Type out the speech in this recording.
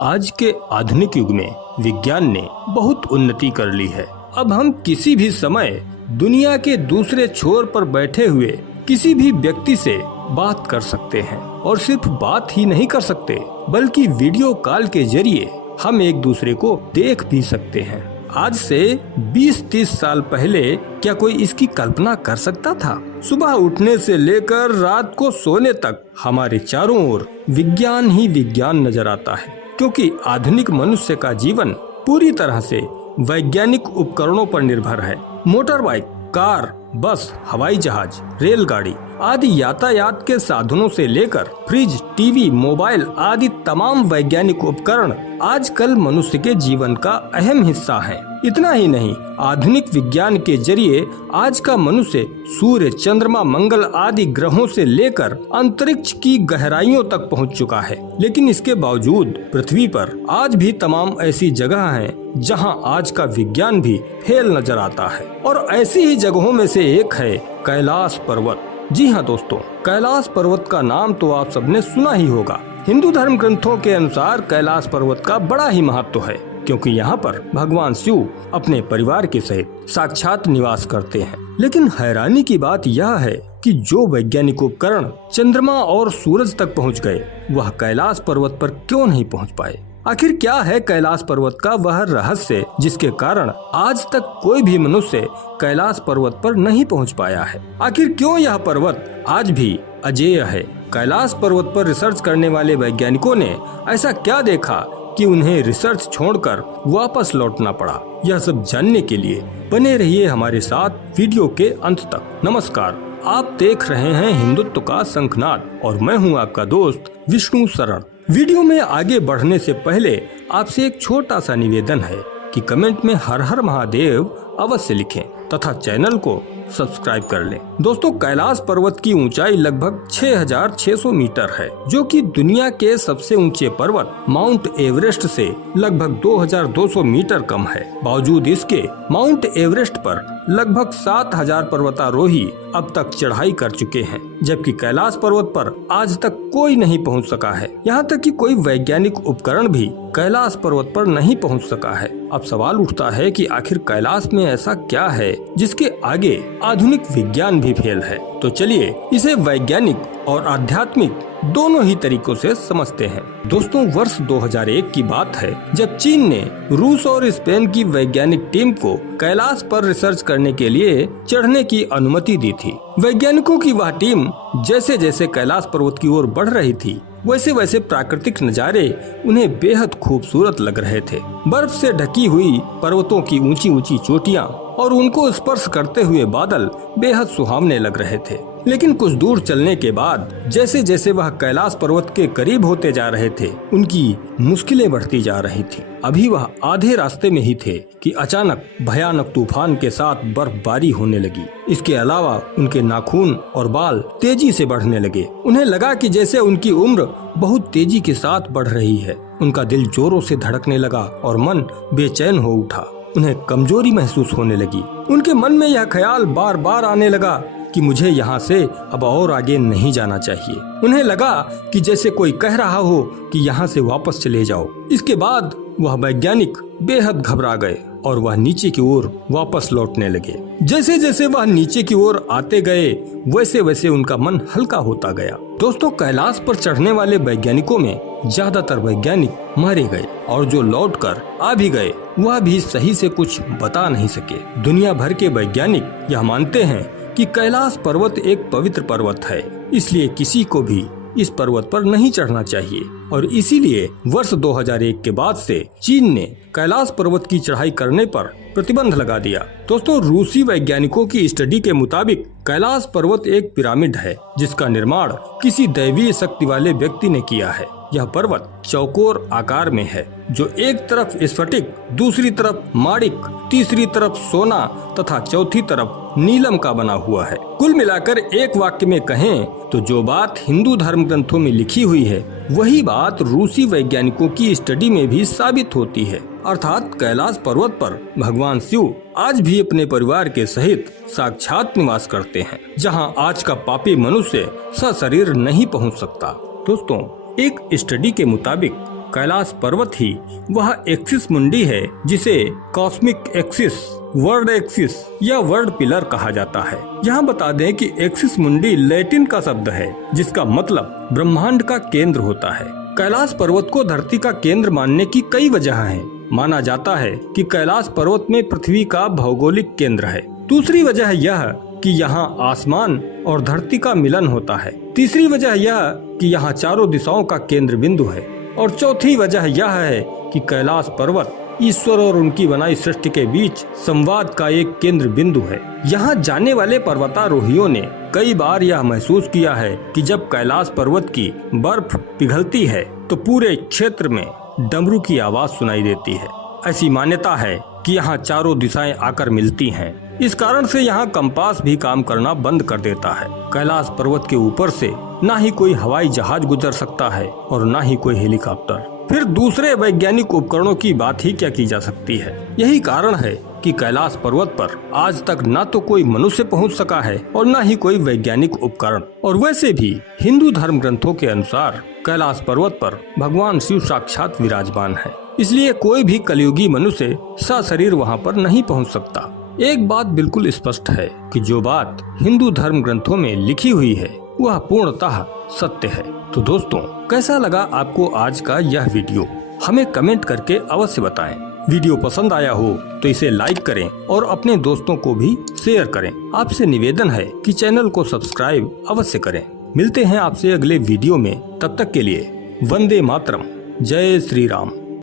आज के आधुनिक युग में विज्ञान ने बहुत उन्नति कर ली है। अब हम किसी भी समय दुनिया के दूसरे छोर पर बैठे हुए किसी भी व्यक्ति से बात कर सकते हैं और सिर्फ बात ही नहीं कर सकते बल्कि वीडियो कॉल के जरिए हम एक दूसरे को देख भी सकते हैं। आज से 20-30 साल पहले क्या कोई इसकी कल्पना कर सकता था? सुबह उठने से लेकर रात को सोने तक हमारे चारों ओर विज्ञान ही विज्ञान नजर आता है, क्योंकि आधुनिक मनुष्य का जीवन पूरी तरह से वैज्ञानिक उपकरणों पर निर्भर है। मोटर बाइक, कार, बस, हवाई जहाज, रेलगाड़ी आदि यातायात के साधनों से लेकर फ्रिज, टीवी, मोबाइल आदि तमाम वैज्ञानिक उपकरण आजकल मनुष्य के जीवन का अहम हिस्सा हैं। इतना ही नहीं, आधुनिक विज्ञान के जरिए आज का मनुष्य सूर्य, चंद्रमा, मंगल आदि ग्रहों से लेकर अंतरिक्ष की गहराइयों तक पहुंच चुका है। लेकिन इसके बावजूद पृथ्वी पर आज भी तमाम ऐसी जगह हैं जहां आज का विज्ञान भी फेल नजर आता है, और ऐसी ही जगहों में से एक है कैलाश पर्वत। जी हाँ दोस्तों, कैलाश पर्वत का नाम तो आप सबने सुना ही होगा। हिंदू धर्म ग्रंथों के अनुसार कैलाश पर्वत का बड़ा ही महत्व है, क्योंकि यहाँ पर भगवान शिव अपने परिवार के सहित साक्षात निवास करते हैं। लेकिन हैरानी की बात यह है कि जो वैज्ञानिक उपकरण चंद्रमा और सूरज तक पहुँच गए, वह कैलाश पर्वत पर क्यों नहीं पहुँच पाए? आखिर क्या है कैलाश पर्वत का वह रहस्य जिसके कारण आज तक कोई भी मनुष्य कैलाश पर्वत पर नहीं पहुंच पाया है? आखिर क्यों यह पर्वत आज भी अजेय है? कैलाश पर्वत पर रिसर्च करने वाले वैज्ञानिकों ने ऐसा क्या देखा कि उन्हें रिसर्च छोड़कर वापस लौटना पड़ा? यह सब जानने के लिए बने रहिए हमारे साथ वीडियो के अंत तक। नमस्कार, आप देख रहे हैं हिंदुत्व का शंखनाद और मैं हूं आपका दोस्त विष्णु शरण। वीडियो में आगे बढ़ने से पहले आपसे एक छोटा सा निवेदन है कि कमेंट में हर हर महादेव अवश्य लिखें तथा चैनल को सब्सक्राइब कर लें। दोस्तों, कैलाश पर्वत की ऊंचाई लगभग 6600 मीटर है, जो कि दुनिया के सबसे ऊंचे पर्वत माउंट एवरेस्ट से लगभग 2200 मीटर कम है। बावजूद इसके माउंट एवरेस्ट पर लगभग 7000 पर्वतारोही अब तक चढ़ाई कर चुके हैं, जबकि कैलाश पर्वत पर आज तक कोई नहीं पहुंच सका है। यहाँ तक कि कोई वैज्ञानिक उपकरण भी कैलाश पर्वत पर नहीं पहुंच सका है। अब सवाल उठता है कि आखिर कैलाश में ऐसा क्या है जिसके आगे आधुनिक विज्ञान भी फेल है? तो चलिए इसे वैज्ञानिक और आध्यात्मिक दोनों ही तरीकों से समझते हैं। दोस्तों, वर्ष 2001 की बात है जब चीन ने रूस और स्पेन की वैज्ञानिक टीम को कैलाश पर रिसर्च करने के लिए चढ़ने की अनुमति दी थी। वैज्ञानिकों की वह टीम जैसे जैसे कैलाश पर्वत की ओर बढ़ रही थी, वैसे वैसे प्राकृतिक नज़ारे उन्हें बेहद खूबसूरत लग रहे थे। बर्फ से ढकी हुई पर्वतों की ऊंची ऊंची चोटियां और उनको स्पर्श करते हुए बादल बेहद सुहावने लग रहे थे। लेकिन कुछ दूर चलने के बाद जैसे जैसे वह कैलाश पर्वत के करीब होते जा रहे थे, उनकी मुश्किलें बढ़ती जा रही थी। अभी वह आधे रास्ते में ही थे कि अचानक भयानक तूफान के साथ बर्फबारी होने लगी। इसके अलावा उनके नाखून और बाल तेजी से बढ़ने लगे। उन्हें लगा कि जैसे उनकी उम्र बहुत तेजी के साथ बढ़ रही है। उनका दिल जोरों से धड़कने लगा और मन बेचैन हो उठा। उन्हें कमजोरी महसूस होने लगी। उनके मन में यह ख्याल बार बार आने लगा कि मुझे यहाँ से अब और आगे नहीं जाना चाहिए। उन्हें लगा कि जैसे कोई कह रहा हो कि यहाँ से वापस चले जाओ। इसके बाद वह वैज्ञानिक बेहद घबरा गए और वह नीचे की ओर वापस लौटने लगे। जैसे जैसे वह नीचे की ओर आते गए, वैसे वैसे उनका मन हल्का होता गया। दोस्तों, कैलाश पर चढ़ने वाले वैज्ञानिकों में ज्यादातर वैज्ञानिक मारे गए और जो लौटकर आ भी गए, वह भी सही से कुछ बता नहीं सके। दुनिया भर के वैज्ञानिक यह मानते हैं कि कैलाश पर्वत एक पवित्र पर्वत है, इसलिए किसी को भी इस पर्वत पर नहीं चढ़ना चाहिए, और इसीलिए वर्ष 2001 के बाद से चीन ने कैलाश पर्वत की चढ़ाई करने पर प्रतिबंध लगा दिया। दोस्तों, रूसी वैज्ञानिकों की स्टडी के मुताबिक कैलाश पर्वत एक पिरामिड है जिसका निर्माण किसी दैवीय शक्ति वाले व्यक्ति ने किया है। यह पर्वत चौकोर आकार में है, जो एक तरफ स्फटिक, दूसरी तरफ माणिक, तीसरी तरफ सोना तथा चौथी तरफ नीलम का बना हुआ है। कुल मिलाकर एक वाक्य में कहें तो जो बात हिंदू धर्म ग्रंथों में लिखी हुई है, वही बात रूसी वैज्ञानिकों की स्टडी में भी साबित होती है। अर्थात कैलाश पर्वत पर भगवान शिव आज भी अपने परिवार के सहित साक्षात निवास करते हैं, जहां आज का पापी मनुष्य सशरीर नहीं पहुंच सकता। दोस्तों, एक स्टडी के मुताबिक कैलाश पर्वत ही वह एक्सिस मुंडी है जिसे कॉस्मिक एक्सिस, वर्ल्ड एक्सिस या वर्ल्ड पिलर कहा जाता है। यहाँ बता दें कि एक्सिस मुंडी लैटिन का शब्द है जिसका मतलब ब्रह्मांड का केंद्र होता है। कैलाश पर्वत को धरती का केंद्र मानने की कई वजह हैं। माना जाता है कि कैलाश पर्वत में पृथ्वी का भौगोलिक केंद्र है। दूसरी वजह यह कि यहाँ आसमान और धरती का मिलन होता है। तीसरी वजह यह कि यहाँ चारों दिशाओं का केंद्र बिंदु है। और चौथी वजह यह है कि कैलाश पर्वत ईश्वर और उनकी बनाई सृष्टि के बीच संवाद का एक केंद्र बिंदु है। यहाँ जाने वाले पर्वतारोहियों ने कई बार यह महसूस किया है कि जब कैलाश पर्वत की बर्फ पिघलती है तो पूरे क्षेत्र में डमरू की आवाज सुनाई देती है। ऐसी मान्यता है कि यहाँ चारों दिशाएं आकर मिलती हैं। इस कारण से यहाँ कंपास भी काम करना बंद कर देता है। कैलाश पर्वत के ऊपर से ना ही कोई हवाई जहाज गुजर सकता है और ना ही कोई हेलीकॉप्टर। फिर दूसरे वैज्ञानिक उपकरणों की बात ही क्या की जा सकती है। यही कारण है कि कैलाश पर्वत पर आज तक ना तो कोई मनुष्य पहुंच सका है और ना ही कोई वैज्ञानिक उपकरण। और वैसे भी हिंदू धर्म ग्रंथों के अनुसार कैलाश पर्वत पर भगवान शिव साक्षात विराजमान है, इसलिए कोई भी कलयुगी मनुष्य सशरीर वहां पर नहीं पहुंच सकता। एक बात बिल्कुल स्पष्ट है कि जो बात हिंदू धर्म ग्रंथों में लिखी हुई है वह पूर्णतः सत्य है। तो दोस्तों, कैसा लगा आपको आज का यह वीडियो? हमें कमेंट करके अवश्य बताएं। वीडियो पसंद आया हो तो इसे लाइक करें और अपने दोस्तों को भी शेयर करें। आपसे निवेदन है कि चैनल को सब्सक्राइब अवश्य करें। मिलते हैं आपसे अगले वीडियो में। तब तक के लिए वंदे मातरम। जय श्री राम।